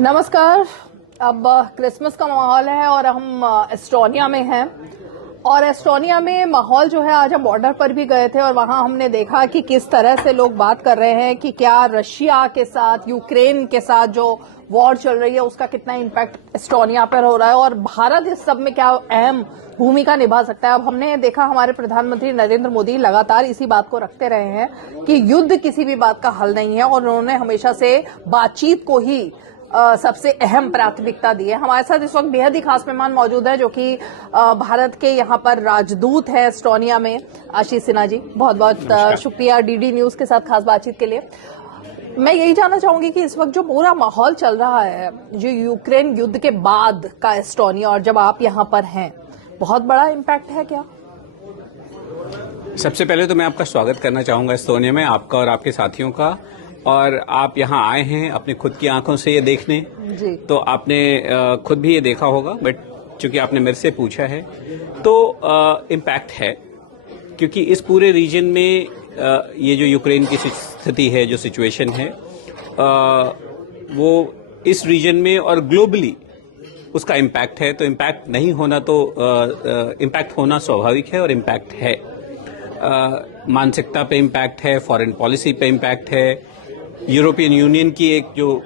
नमस्कार। अब क्रिसमस का माहौल है और हम एस्टोनिया में हैं और एस्टोनिया में माहौल जो है, आज हम बॉर्डर पर भी गए थे और वहां हमने देखा कि किस तरह से लोग बात कर रहे हैं कि क्या रशिया के साथ, यूक्रेन के साथ जो वॉर चल रही है उसका कितना इम्पैक्ट एस्टोनिया पर हो रहा है और भारत इस सब में क्या अहम भूमिका निभा सकता है। अब हमने देखा हमारे प्रधानमंत्री नरेंद्र मोदी लगातार इसी बात को रखते रहे हैं कि युद्ध किसी भी बात का हल नहीं है और उन्होंने हमेशा से बातचीत को ही सबसे अहम प्राथमिकता दी है। हमारे साथ इस वक्त बेहद ही खास मेहमान मौजूद है जो कि भारत के यहाँ पर राजदूत है एस्टोनिया में, आशीष सिन्हा जी। बहुत बहुत शुक्रिया डीडी न्यूज के साथ खास बातचीत के लिए। मैं यही जानना चाहूंगी कि इस वक्त जो पूरा माहौल चल रहा है, जो यूक्रेन युद्ध के बाद का एस्टोनिया और जब आप यहाँ पर हैं, बहुत बड़ा इम्पैक्ट है क्या? सबसे पहले तो मैं आपका स्वागत करना चाहूंगा एस्टोनिया में, आपका और आपके साथियों का। और आप यहाँ आए हैं अपनी खुद की आंखों से ये देखने जी। तो आपने खुद भी ये देखा होगा, बट चूंकि आपने मेरे से पूछा है तो इम्पैक्ट है, क्योंकि इस पूरे रीजन में ये जो यूक्रेन की स्थिति है, जो सिचुएशन है, वो इस रीजन में और ग्लोबली उसका इम्पैक्ट है। तो इम्पैक्ट नहीं होना तो इम्पैक्ट होना स्वाभाविक है और इम्पैक्ट है। मानसिकता पे इम्पैक्ट है, फॉरेन पॉलिसी पे इम्पैक्ट है, यूरोपियन यूनियन की एक जो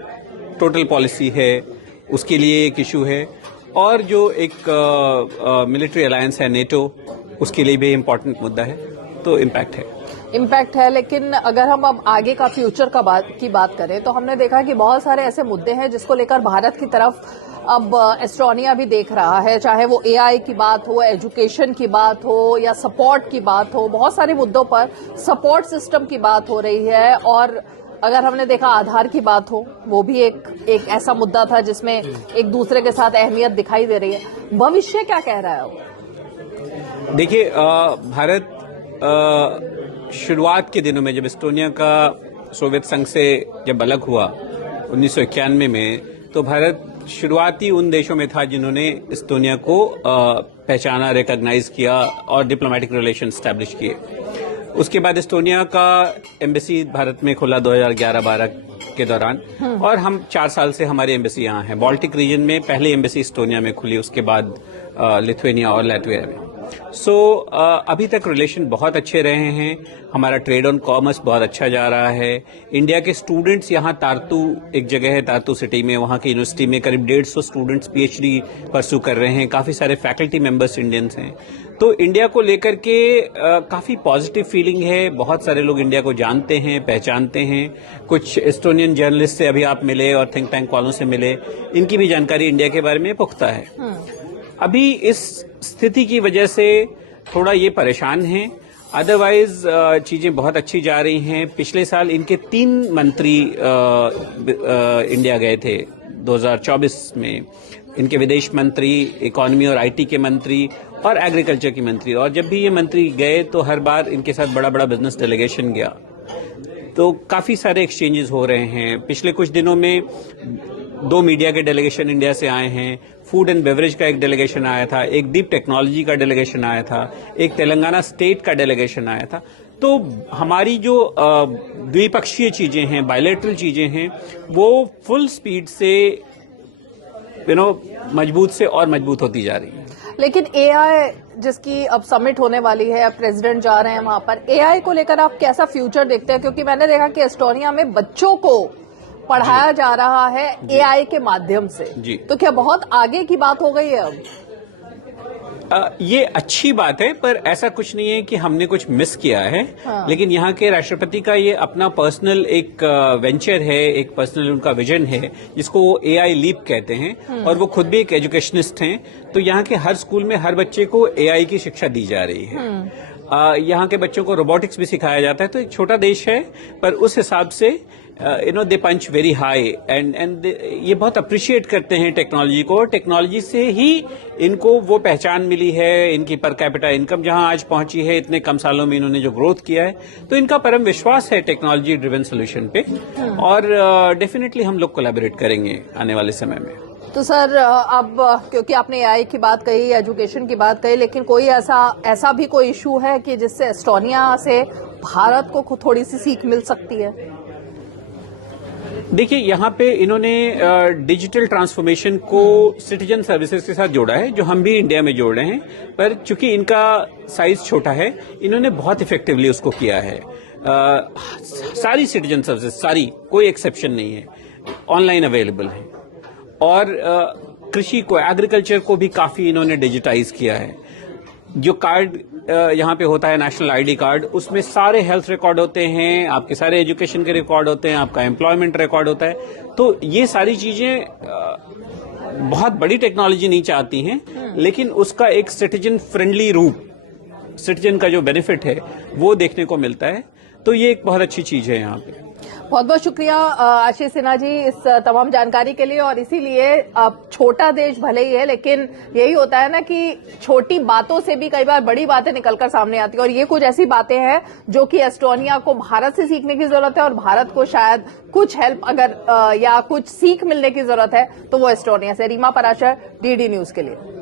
टोटल पॉलिसी है उसके लिए एक इशू है, और जो एक मिलिट्री अलायंस है नेटो, उसके लिए भी इम्पोर्टेंट मुद्दा है। तो इम्पैक्ट है। लेकिन अगर हम अब आगे का फ्यूचर की बात करें तो हमने देखा कि बहुत सारे ऐसे मुद्दे हैं जिसको लेकर भारत की तरफ अब एस्टोनिया भी देख रहा है, चाहे वो एआई की बात हो, एजुकेशन की बात हो या सपोर्ट की बात हो। बहुत सारे मुद्दों पर सपोर्ट सिस्टम की बात हो रही है और अगर हमने देखा आधार की बात हो, वो भी एक ऐसा मुद्दा था जिसमें एक दूसरे के साथ अहमियत दिखाई दे रही है। भविष्य क्या कह रहा है वो? देखिए, भारत शुरुआत के दिनों में जब एस्टोनिया का सोवियत संघ से जब अलग हुआ 1991 में, तो भारत शुरुआती उन देशों में था जिन्होंने एस्टोनिया को पहचाना, रिकॉग्नाइज किया और डिप्लोमेटिक रिलेशन स्टैब्लिश किए। उसके बाद एस्टोनिया का एम्बेसी भारत में खुला 2011-12 के दौरान, और हम 4 साल से हमारी एम्बेसी यहाँ है। बाल्टिक रीजन में पहली एम्बेसी एस्टोनिया में खुली, उसके बाद लिथुआनिया और लैटविया में। अभी तक रिलेशन बहुत अच्छे रहे हैं। हमारा ट्रेड ऑन कॉमर्स बहुत अच्छा जा रहा है। इंडिया के स्टूडेंट्स यहाँ तारतू एक जगह है, तारतू सिटी में, वहाँ की यूनिवर्सिटी में करीब 150 स्टूडेंट्स पीएचडी परसू कर रहे हैं। काफी सारे फैकल्टी मेंबर्स इंडियंस हैं। तो इंडिया को लेकर के काफी पॉजिटिव फीलिंग है। बहुत सारे लोग इंडिया को जानते हैं, पहचानते हैं। कुछ एस्टोनियन जर्नलिस्ट से अभी आप मिले और थिंक टैंक वालों से मिले, इनकी भी जानकारी इंडिया के बारे में पुख्ता है। अभी इस स्थिति की वजह से थोड़ा ये परेशान हैं, अदरवाइज चीजें बहुत अच्छी जा रही हैं। पिछले साल इनके 3 मंत्री इंडिया गए थे 2024 में, इनके विदेश मंत्री, इकोनॉमी और आईटी के मंत्री और एग्रीकल्चर के मंत्री। और जब भी ये मंत्री गए तो हर बार इनके साथ बड़ा बड़ा बिजनेस डेलीगेशन गया। तो काफी सारे एक्सचेंजेस हो रहे हैं। पिछले कुछ दिनों में 2 मीडिया के डेलीगेशन इंडिया से आए हैं, फूड एंड बेवरेज का एक डेलीगेशन आया था, एक डीप टेक्नोलॉजी का डेलीगेशन आया था, एक तेलंगाना स्टेट का डेलीगेशन आया था। तो हमारी जो द्विपक्षीय चीजें हैं, बायलैटरल चीजें हैं, वो फुल स्पीड से मजबूत से और मजबूत होती जा रही है। लेकिन एआई जिसकी अब समिट होने वाली है, अब प्रेसिडेंट जा रहे हैं वहां पर, एआई को लेकर आप कैसा फ्यूचर देखते हैं? क्योंकि मैंने देखा कि एस्टोनिया में बच्चों को पढ़ाया जा रहा है एआई के माध्यम से। तो क्या बहुत आगे की बात हो गई है अब? ये अच्छी बात है, पर ऐसा कुछ नहीं है कि हमने कुछ मिस किया है। लेकिन यहाँ के राष्ट्रपति का ये अपना पर्सनल एक वेंचर है, एक पर्सनल उनका विजन है, जिसको वो एआई लीप कहते हैं, और वो खुद भी एक एजुकेशनिस्ट हैं। तो यहाँ के हर स्कूल में हर बच्चे को एआई की शिक्षा दी जा रही है। यहाँ के बच्चों को रोबोटिक्स भी सिखाया जाता है। तो एक छोटा देश है, पर उस हिसाब से दे पंच वेरी हाई एंड ये बहुत अप्रिशिएट करते हैं टेक्नोलॉजी को। टेक्नोलॉजी से ही इनको वो पहचान मिली है। इनकी पर कैपिटा इनकम जहां आज पहुंची है, इतने कम सालों में इन्होंने जो ग्रोथ किया है, तो इनका परम विश्वास है टेक्नोलॉजी ड्रिवन सोल्यूशन पे। और डेफिनेटली हम लोग कोलैबोरेट करेंगे आने वाले समय में। तो सर, अब क्योंकि आपने एआई की बात कही, एजुकेशन की बात कही, लेकिन कोई ऐसा भी कोई इशू है कि जिससे एस्टोनिया से भारत को थोड़ी सी सीख मिल सकती है? देखिए, यहाँ पे इन्होंने डिजिटल ट्रांसफॉर्मेशन को सिटीजन सर्विसेज के साथ जोड़ा है, जो हम भी इंडिया में जोड़ रहे हैं, पर चूंकि इनका साइज छोटा है, इन्होंने बहुत इफेक्टिवली उसको किया है। सारी सिटीजन सर्विसेज, सारी, कोई एक्सेप्शन नहीं है, ऑनलाइन अवेलेबल है। और कृषि को, एग्रीकल्चर को भी काफी इन्होंने डिजिटाइज किया है। जो कार्ड यहाँ पे होता है, नेशनल आईडी कार्ड, उसमें सारे हेल्थ रिकॉर्ड होते हैं, आपके सारे एजुकेशन के रिकॉर्ड होते हैं, आपका एम्प्लॉयमेंट रिकॉर्ड होता है। तो ये सारी चीजें बहुत बड़ी टेक्नोलॉजी नहीं चाहती हैं, लेकिन उसका एक सिटीजन फ्रेंडली रूप, सिटीजन का जो बेनिफिट है वो देखने को मिलता है। तो ये एक बहुत अच्छी चीज है यहाँ पे। बहुत बहुत शुक्रिया आशीष सिन्हा जी इस तमाम जानकारी के लिए। और इसीलिए छोटा देश भले ही है, लेकिन यही होता है ना कि छोटी बातों से भी कई बार बड़ी बातें निकलकर सामने आती है। और ये कुछ ऐसी बातें हैं जो कि एस्टोनिया को भारत से सीखने की जरूरत है, और भारत को शायद कुछ हेल्प अगर या कुछ सीख मिलने की जरूरत है तो वो एस्टोनिया से। रीमा पराशर, डीडी न्यूज के लिए।